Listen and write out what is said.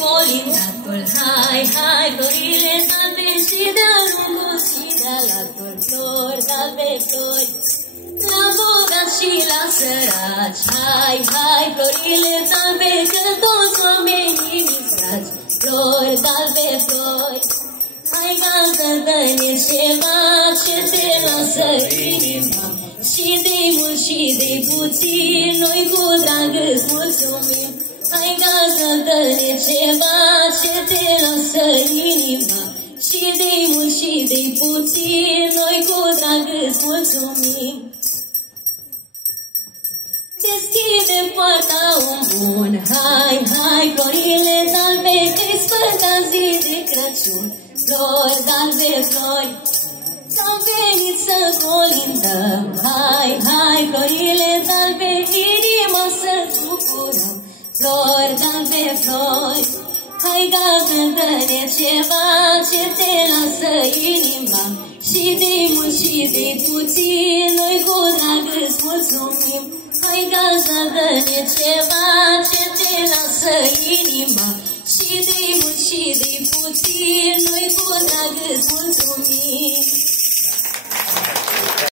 colindacul, hai, hai, florile albe și de-a lungul și de-a latul, flori albe, flori. La bogați și la săraci, hai, hai, florile albe, că toți oamenii mi-s dragi, flori albe, flori. Hai ca dă-ne ceva ce te lasă inima, și de mult și de puțin, noi cu drag îți mulțumim. Hai ca dă-ne ceva ce te lasă inima, și de mult și de puțin, noi cu drag îți mulțumim. Deschide poarta om bun, hai, hai, florile albe, că-i sfânta zi de Crăciun, flori albe, flori. S-am venit să colindăm, hai, hai, florile albe, inima să-ți bucurăm, flori albe, flori. Hai gază-ne ceva ce te lasă inima, și de mult și de puțin, noi cu drag îți mulțumim. Hai gază-ne ceva ce te lasă inima, și de mult și de puțin, noi cu drag îți mulțumim.